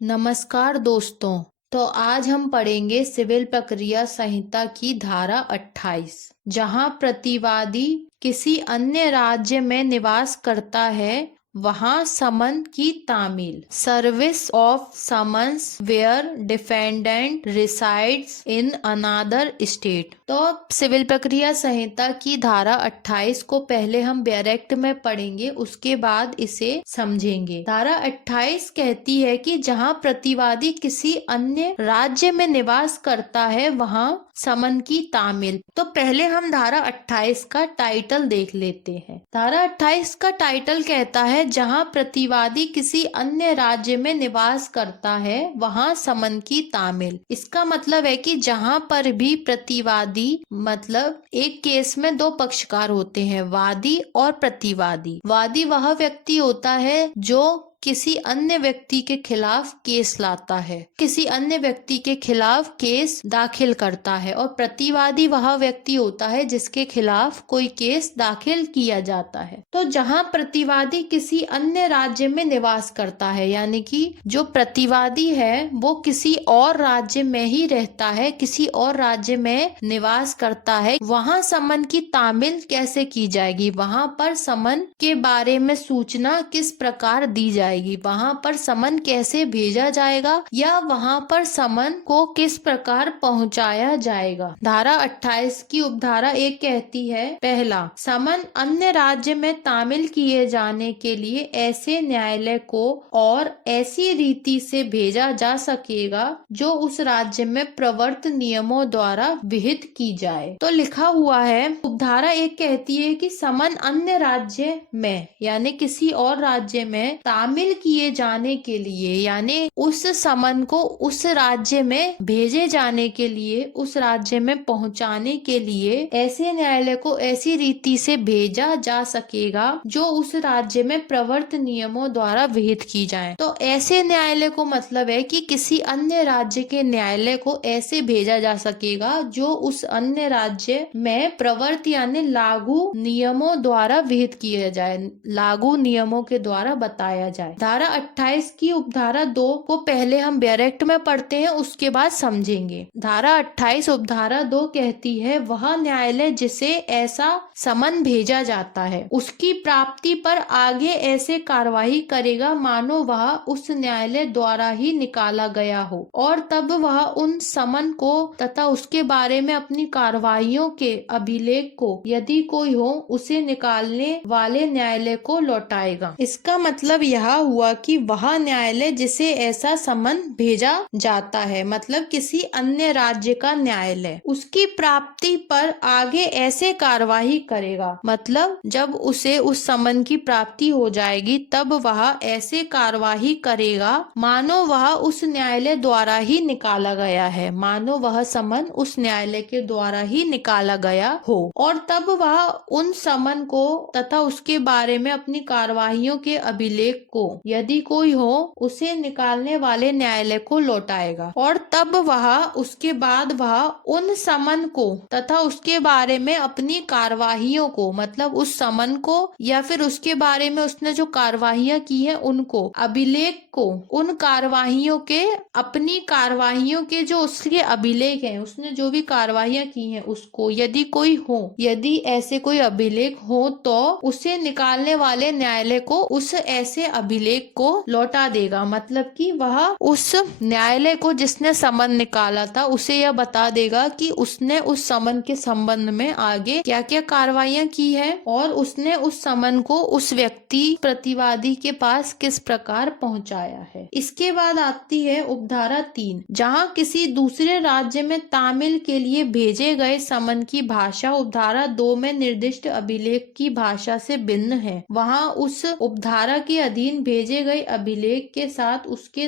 नमस्कार दोस्तों। तो आज हम पढ़ेंगे सिविल प्रक्रिया संहिता की धारा 28, जहां प्रतिवादी किसी अन्य राज्य में निवास करता है वहां समन की तामील। Service of summons where defendant resides in another state. तो सिविल प्रक्रिया संहिता की धारा 28 को पहले हम डायरेक्ट में पढ़ेंगे, उसके बाद इसे समझेंगे। धारा 28 कहती है कि जहां प्रतिवादी किसी अन्य राज्य में निवास करता है वहां समन की तामील। तो पहले हम धारा 28 का टाइटल देख लेते हैं। धारा 28 का टाइटल कहता है जहां प्रतिवादी किसी अन्य राज्य में निवास करता है वहां समन की तामील। इसका मतलब है कि जहां पर भी प्रतिवादी, मतलब एक केस में दो पक्षकार होते हैं, वादी और प्रतिवादी। वादी वह व्यक्ति होता है जो किसी अन्य व्यक्ति के खिलाफ केस लाता है, किसी अन्य व्यक्ति के खिलाफ केस दाखिल करता है, और प्रतिवादी वह व्यक्ति होता है जिसके खिलाफ कोई केस दाखिल किया जाता है। तो जहां प्रतिवादी किसी अन्य राज्य में निवास करता है, यानी कि जो प्रतिवादी है वो किसी और राज्य में ही रहता है, किसी और राज्य में निवास करता है, वहां समन की तामील कैसे की जाएगी, वहां पर समन के बारे में सूचना किस प्रकार दी जाएगी, वहां पर समन कैसे भेजा जाएगा, या वहां पर समन को किस प्रकार पहुंचाया जाएगा। धारा 28 की उपधारा 1 कहती है, पहला, समन अन्य राज्य में तामील किए जाने के लिए ऐसे न्यायालय को और ऐसी रीति से भेजा जा सकेगा जो उस राज्य में प्रवर्त नियमों द्वारा विहित की जाए। तो लिखा हुआ है, उपधारा 1 कहती है कि समन अन्य राज्य में, यानी किसी और राज्य में तामील किए जाने के लिए, यानी उस समन को उस राज्य में भेजे जाने के लिए, उस राज्य में पहुंचाने के लिए ऐसे न्यायालय को ऐसी रीति से भेजा जा सकेगा जो उस राज्य में प्रवर्त नियमों द्वारा विहित की जाए। तो ऐसे न्यायालय को मतलब है कि किसी अन्य राज्य के न्यायालय को ऐसे भेजा जा सकेगा जो उस अन्य राज्य में प्रवर्त यानी लागू नियमों द्वारा विहित किया जाए, लागू नियमों के द्वारा बताया जाए। धारा 28 की उपधारा 2 को पहले हम डायरेक्ट में पढ़ते हैं, उसके बाद समझेंगे। धारा 28 उपधारा 2 कहती है, वह न्यायालय जिसे ऐसा समन भेजा जाता है उसकी प्राप्ति पर आगे ऐसे कार्यवाही करेगा मानो वह उस न्यायालय द्वारा ही निकाला गया हो, और तब वह उन समन को तथा उसके बारे में अपनी कार्यवाहियों के अभिलेख को, यदि कोई हो, उसे निकालने वाले न्यायालय को लौटाएगा। इसका मतलब यह हुआ कि वह न्यायालय जिसे ऐसा समन भेजा जाता है, मतलब किसी अन्य राज्य का न्यायालय, उसकी प्राप्ति पर आगे ऐसे कार्यवाही करेगा, मतलब जब उसे उस समन की प्राप्ति हो जाएगी तब वह ऐसे कार्यवाही करेगा मानो वह उस न्यायालय द्वारा ही निकाला गया है, मानो वह समन उस न्यायालय के द्वारा ही निकाला गया हो, और तब वह उन समन को तथा उसके बारे में अपनी कार्यवाहियों के अभिलेख को, यदि कोई हो, उसे निकालने वाले न्यायालय को लौटाएगा, और तब वह उसके बाद वह उन समन को तथा उसके बारे में अपनी कार्यवाहियों को, मतलब उस समन को या फिर उसके बारे में उसने जो कार्यवाहियां की हैं उनको, अभिलेख को, उन कार्यवाहियों के, अपनी कार्यवाहियों के जो उसके अभिलेख हैं, उसने जो भी कार्यवाहियां की हैं उसको, यदि कोई हो, यदि ऐसे कोई अभिलेख हो तो उसे निकालने वाले न्यायालय को उस ऐसे अभिलेख को लौटा देगा। मतलब कि वह उस न्यायालय को जिसने समन निकाला था उसे यह बता देगा कि उसने उस समन के संबंध में आगे क्या क्या कार्रवाइयां की है, और उसने उस समन को उस व्यक्ति प्रतिवादी के पास किस प्रकार पहुंचाया है। इसके बाद आती है उपधारा 3, जहां किसी दूसरे राज्य में तामील के लिए भेजे गए समन की भाषा उपधारा 2 में निर्दिष्ट अभिलेख की भाषा से भिन्न है, वहां उस उपधारा के अधीन भेजे गए अभिलेख के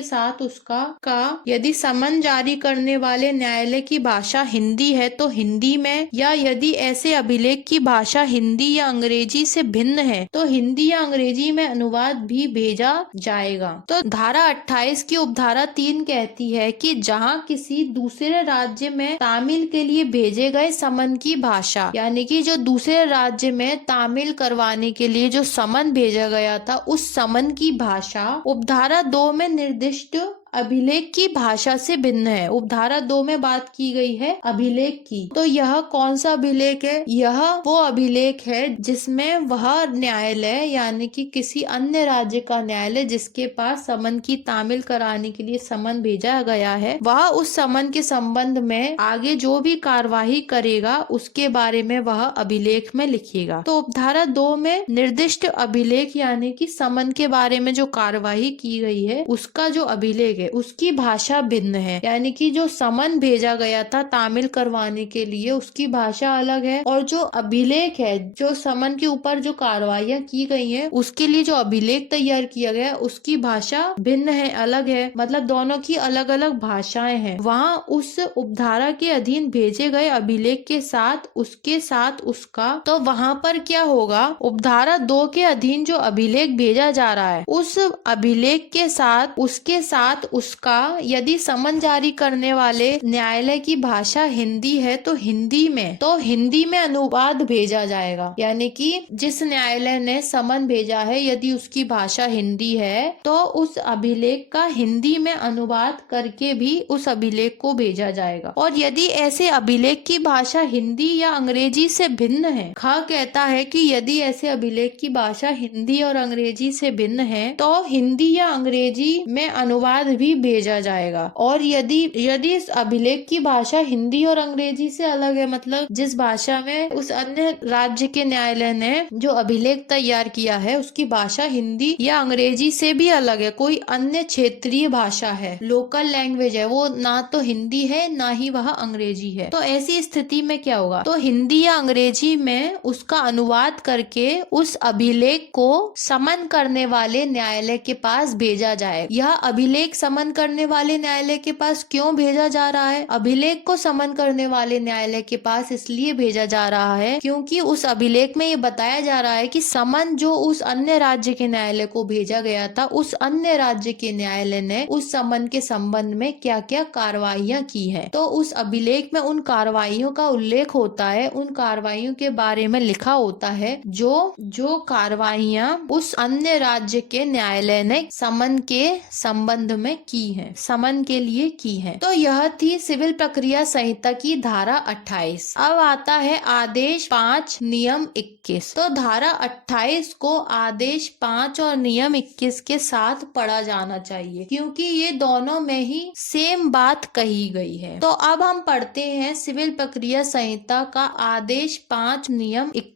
साथ उसका यदि समन जारी करने वाले न्यायालय की भाषा हिंदी है तो हिंदी में, या यदि ऐसे अभिलेख की भाषा हिंदी या अंग्रेजी से भिन्न है तो हिंदी या अंग्रेजी में अनुवाद भी भेजा जाएगा। तो धारा 28 की उपधारा 3 कहती है कि जहां किसी दूसरे राज्य में तामील के लिए भेजे गए समन की भाषा, यानी कि जो दूसरे राज्य में तामील करवाने के लिए जो समन भेजा गया था उस समन की भाषा उपधारा 2 में निर्दिष्ट अभिलेख की भाषा से भिन्न है। उपधारा 2 में बात की गई है अभिलेख की, तो यह कौन सा अभिलेख है? यह वो अभिलेख है जिसमें वह न्यायालय यानी कि किसी अन्य राज्य का न्यायालय जिसके पास समन की तामील कराने के लिए समन भेजा गया है, वह उस समन के संबंध में आगे जो भी कार्यवाही करेगा उसके बारे में वह अभिलेख में लिखेगा। तो उपधारा 2 में निर्दिष्ट अभिलेख यानी कि समन के बारे में जो कार्यवाही की गई है उसका जो अभिलेख है उसकी भाषा भिन्न है, यानी कि जो समन भेजा गया था तामील करवाने के लिए उसकी भाषा अलग है, और जो अभिलेख है जो समन के ऊपर जो कार्रवाइयां की गई हैं उसके लिए जो अभिलेख तैयार किया गया उसकी भाषा भिन्न है, अलग है। मतलब दोनों की अलग अलग भाषाएं हैं। वहाँ उस उपधारा के अधीन भेजे गए अभिलेख के साथ उसका तो वहाँ पर क्या होगा, उपधारा 2 के अधीन जो अभिलेख भेजा जा रहा है उस अभिलेख के साथ उसका यदि समन जारी करने वाले न्यायालय की भाषा हिंदी है तो हिंदी में अनुवाद भेजा जाएगा। यानी कि जिस न्यायालय ने समन भेजा है यदि उसकी भाषा हिंदी है तो उस अभिलेख का हिंदी में अनुवाद करके भी उस अभिलेख को भेजा जाएगा। और यदि ऐसे अभिलेख की भाषा हिंदी या अंग्रेजी से भिन्न है, खा कहता है कि यदि ऐसे अभिलेख की भाषा हिंदी और अंग्रेजी से भिन्न है तो हिंदी या अंग्रेजी में अनुवाद भी भेजा जाएगा। और यदि इस अभिलेख की भाषा हिंदी और अंग्रेजी से अलग है, मतलब जिस भाषा में उस अन्य राज्य के न्यायालय ने जो अभिलेख तैयार किया है उसकी भाषा हिंदी या अंग्रेजी से भी अलग है, कोई अन्य क्षेत्रीय भाषा है, लोकल लैंग्वेज है, वो ना तो हिंदी है ना ही वह अंग्रेजी है, तो ऐसी स्थिति में क्या होगा, तो हिंदी या अंग्रेजी में उसका अनुवाद करके उस अभिलेख को समन करने वाले न्यायालय के पास भेजा जाए। यह अभिलेख समन करने वाले न्यायालय के पास क्यों भेजा जा रहा है? अभिलेख को समन करने वाले न्यायालय के पास इसलिए भेजा जा रहा है क्योंकि उस अभिलेख में ये बताया जा रहा है कि समन जो उस अन्य राज्य के न्यायालय को भेजा गया था उस अन्य राज्य के न्यायालय ने उस समन के संबंध में क्या क्या कार्रवाइयां की है। तो उस अभिलेख में उन कार्रवाइयों का उल्लेख होता है, उन कार्रवाइयों के बारे में लिखा होता है जो कार्रवाइयां उस अन्य राज्य के न्यायालय ने समन के संबंध में की है, समन के लिए की है। तो यह थी सिविल प्रक्रिया संहिता की धारा 28। अब आता है आदेश 5 नियम 21। तो धारा 28 को आदेश 5 और नियम 21 के साथ पढ़ा जाना चाहिए क्योंकि ये दोनों में ही सेम बात कही गई है। तो अब हम पढ़ते हैं सिविल प्रक्रिया संहिता का आदेश 5 नियम 21।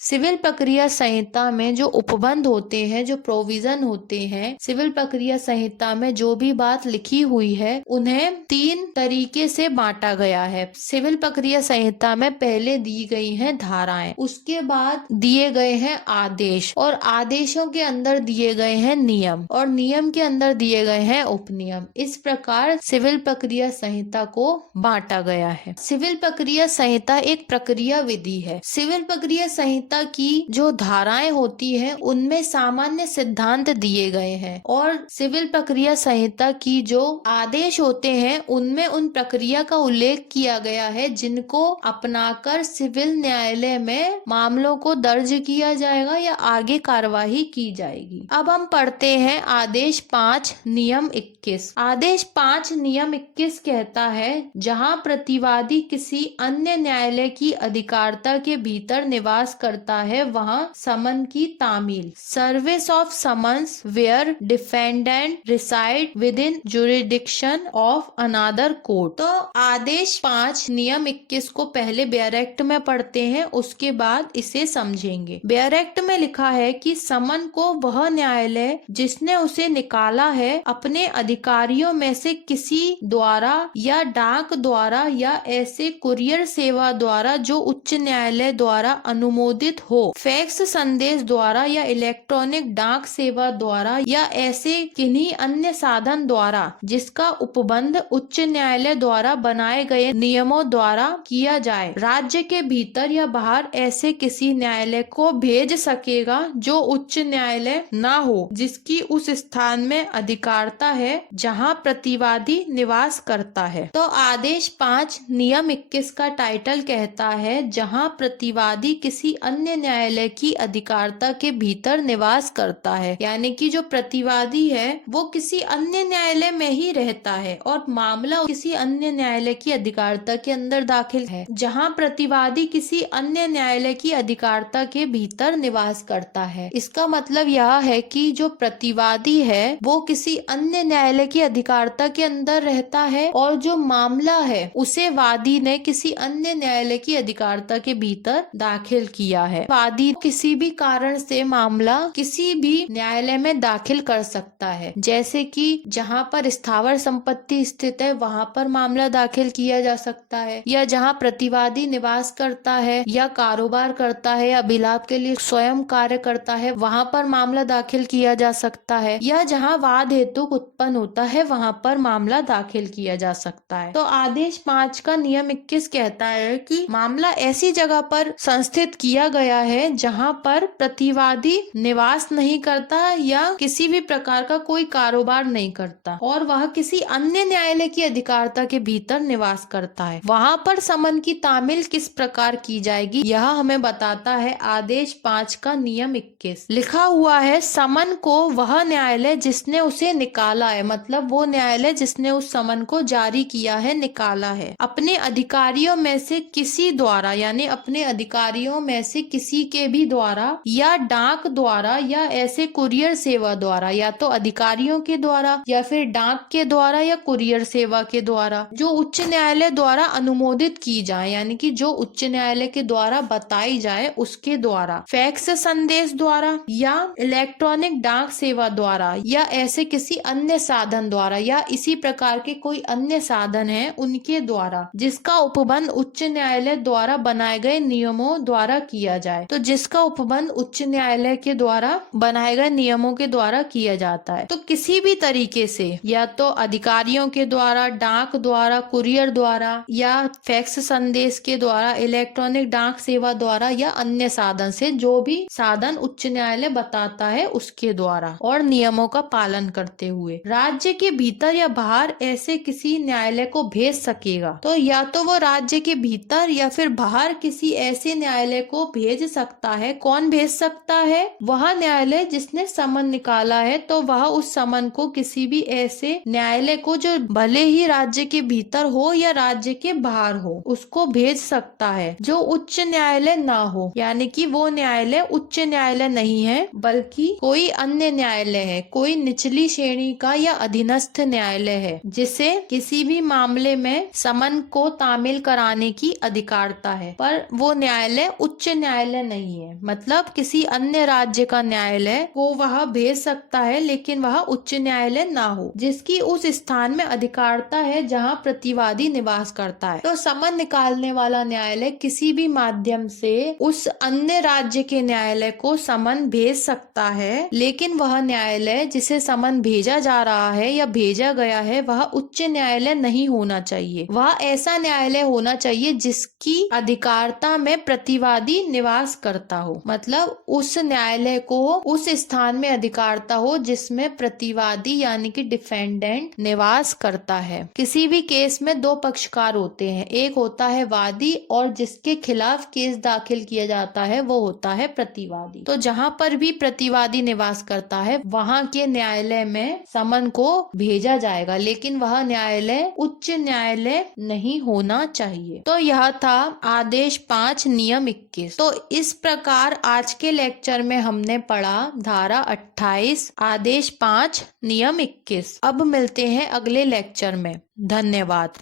सिविल प्रक्रिया संहिता में जो उपबंध होते हैं, जो प्रोविजन होते हैं, सिविल प्रक्रिया संहिता में जो भी बात लिखी हुई है उन्हें 3 तरीके से बांटा गया है। सिविल प्रक्रिया संहिता में पहले दी गई हैं धाराएं, उसके बाद दिए गए हैं आदेश, और आदेशों के अंदर दिए गए हैं नियम, और नियम के अंदर दिए गए हैं उपनियम। इस प्रकार सिविल प्रक्रिया संहिता को बांटा गया है। सिविल प्रक्रिया संहिता एक प्रक्रिया विधि है। सिविल प्रक्रिया संहिता की जो धाराएं होती हैं उनमें सामान्य सिद्धांत दिए गए हैं, और सिविल प्रक्रिया संहिता की जो आदेश होते हैं उनमें उन प्रक्रिया का उल्लेख किया गया है जिनको अपनाकर सिविल न्यायालय में मामलों को दर्ज किया जाएगा या आगे कार्यवाही की जाएगी। अब हम पढ़ते हैं आदेश 5 नियम 21। आदेश 5 नियम 21 कहता है, जहां प्रतिवादी किसी अन्य न्यायालय की अधिकारिता के भीतर निवास करता है वहां समन की तामील, service of summons where defendant reside within jurisdiction of another court. तो आदेश 5 नियम 21 को पहले बेयर एक्ट में पढ़ते हैं, उसके बाद इसे समझेंगे। बेयर एक्ट में लिखा है कि समन को वह न्यायालय जिसने उसे निकाला है अपने अधिकारियों में से किसी द्वारा या डाक द्वारा या ऐसे कुरियर सेवा द्वारा जो उच्च न्यायालय द्वारा अनुमोदित हो, फैक्स संदेश द्वारा या इलेक्ट्रॉनिक डाक सेवा द्वारा या ऐसे किन्हीं अन्य साधन द्वारा जिसका उपबंध उच्च न्यायालय द्वारा बनाए गए नियमों द्वारा किया जाए, राज्य के भीतर या बाहर ऐसे किसी न्यायालय को भेज सकेगा जो उच्च न्यायालय ना हो, जिसकी उस स्थान में अधिकारिता है जहां प्रतिवादी निवास करता है। तो आदेश 5 नियम 21 का टाइटल कहता है, जहां प्रतिवादी किसी अन्य न्यायालय की अधिकारिता के भीतर निवास करता है। यानी कि जो प्रतिवादी है वो किसी अन्य न्यायालय में ही रहता है और मामला किसी अन्य न्यायालय की अधिकारिता के अंदर दाखिल है। जहाँ प्रतिवादी किसी अन्य न्यायालय की अधिकारिता के भीतर निवास करता है, इसका मतलब यह है कि जो प्रतिवादी है वो किसी अन्य न्यायालय की अधिकारिता के अंदर रहता है और जो मामला है उसे वादी ने किसी अन्य न्यायालय की अधिकारिता के भीतर दाखिल किया है। वादी किसी भी कारण से मामला किसी भी न्यायालय में दाखिल कर सकता है, जैसे कि जहाँ पर स्थावर संपत्ति स्थित है वहाँ पर मामला दाखिल किया जा सकता है, या जहाँ प्रतिवादी निवास करता है या कारोबार करता है या अभिलाभ के लिए स्वयं कार्य करता है वहाँ पर मामला दाखिल किया जा सकता है, या जहाँ वाद हेतु उत्पन्न होता है वहाँ पर मामला दाखिल किया जा सकता है। तो आदेश 5 का नियम 21 कहता है कि मामला ऐसी जगह पर संस्थित किया गया है जहाँ पर प्रतिवादी निवास नहीं करता या किसी भी प्रकार का कोई कारोबार नहीं करता और वह किसी अन्य न्यायालय की अधिकारिता के भीतर निवास करता है। वहाँ पर समन की तामील किस प्रकार की जाएगी यह हमें बताता है आदेश 5 का नियम 21। लिखा हुआ है समन को वह न्यायालय जिसने उसे निकाला है, मतलब वो न्यायालय जिसने उस समन को जारी किया है, निकाला है, अपने अधिकारियों में से किसी द्वारा, यानी अपने अधिकारियों में से किसी के भी द्वारा या डाक द्वारा या ऐसे कुरियर सेवा द्वारा, या तो अधिकारियों के द्वारा या फिर डाक के द्वारा या कुरियर सेवा के द्वारा, जो उच्च न्यायालय द्वारा अनुमोदित की जाए, यानी कि जो उच्च न्यायालय के द्वारा बताई जाए उसके द्वारा, फैक्स संदेश द्वारा या इलेक्ट्रॉनिक डाक सेवा द्वारा या ऐसे किसी अन्य साधन द्वारा या इसी प्रकार के कोई अन्य साधन है उनके द्वारा, जिसका उपबंध उच्च न्यायालय द्वारा बनाए गए नियमों द्वारा किया जाए। तो जिसका उपबंध उच्च न्यायालय के द्वारा बनाए गए नियमों के द्वारा किया जाता है। तो किसी भी तरीके से या तो अधिकारियों के द्वारा, डाक द्वारा, कुरियर द्वारा या फैक्स संदेश के द्वारा, इलेक्ट्रॉनिक डाक सेवा द्वारा या अन्य साधन से, जो भी साधन उच्च न्यायालय बताता है उसके द्वारा और नियमों का पालन करते हुए राज्य के भीतर या बाहर ऐसे किसी न्यायालय को भेज सकेगा। तो या तो वो राज्य के भीतर या फिर बाहर किसी ऐसे न्यायालय को भेज सकता है। कौन भेज सकता है? वह न्यायालय जिसने समन निकाला है, तो वह उस समन को किसी भी ऐसे न्यायालय को जो भले ही राज्य के भीतर हो या राज्य के बाहर हो उसको भेज सकता है, जो उच्च न्यायालय ना हो, यानी कि वो न्यायालय उच्च न्यायालय नहीं है बल्कि कोई अन्य न्यायालय है, कोई निचली श्रेणी का या अधीनस्थ न्यायालय है, जिसे किसी भी मामले में समन को तामील कराने की अधिकारिता है, पर वो न्यायालय उच्च न्यायालय नहीं है। मतलब किसी अन्य राज्य का न्यायालय को वह भेज सकता है लेकिन वह उच्च न्यायालय ना हो, जिसकी उस स्थान में अधिकारिता है जहाँ प्रतिवादी निवास करता है। तो समन निकालने वाला न्यायालय किसी भी माध्यम से उस अन्य राज्य के न्यायालय को समन भेज सकता है, लेकिन वह न्यायालय जिसे समन भेजा जा रहा है या भेजा गया है वह उच्च न्यायालय नहीं होना चाहिए। वह ऐसा न्यायालय होना चाहिए जिसकी अधिकारिता में प्रतिवादी निवास करता हो, मतलब उस न्यायालय को उस स्थान में अधिकारिता हो जिसमें प्रतिवादी यानी कि डिफेंडेंट निवास करता है। किसी भी केस में दो पक्षकार होते हैं, एक होता है वादी और जिसके खिलाफ केस दाखिल किया जाता है वो होता है प्रतिवादी। तो जहाँ पर भी प्रतिवादी निवास करता है वहाँ के न्यायालय में समन को भेजा जाएगा, लेकिन वह न्यायालय उच्च न्यायालय नहीं होना चाहिए। तो यह था आदेश 5 नियम 21। तो इस प्रकार आज के लेक्चर में हमने पढ़ा धारा 28 आदेश 5 नियम 21। अब मिलते हैं अगले लेक्चर में। धन्यवाद।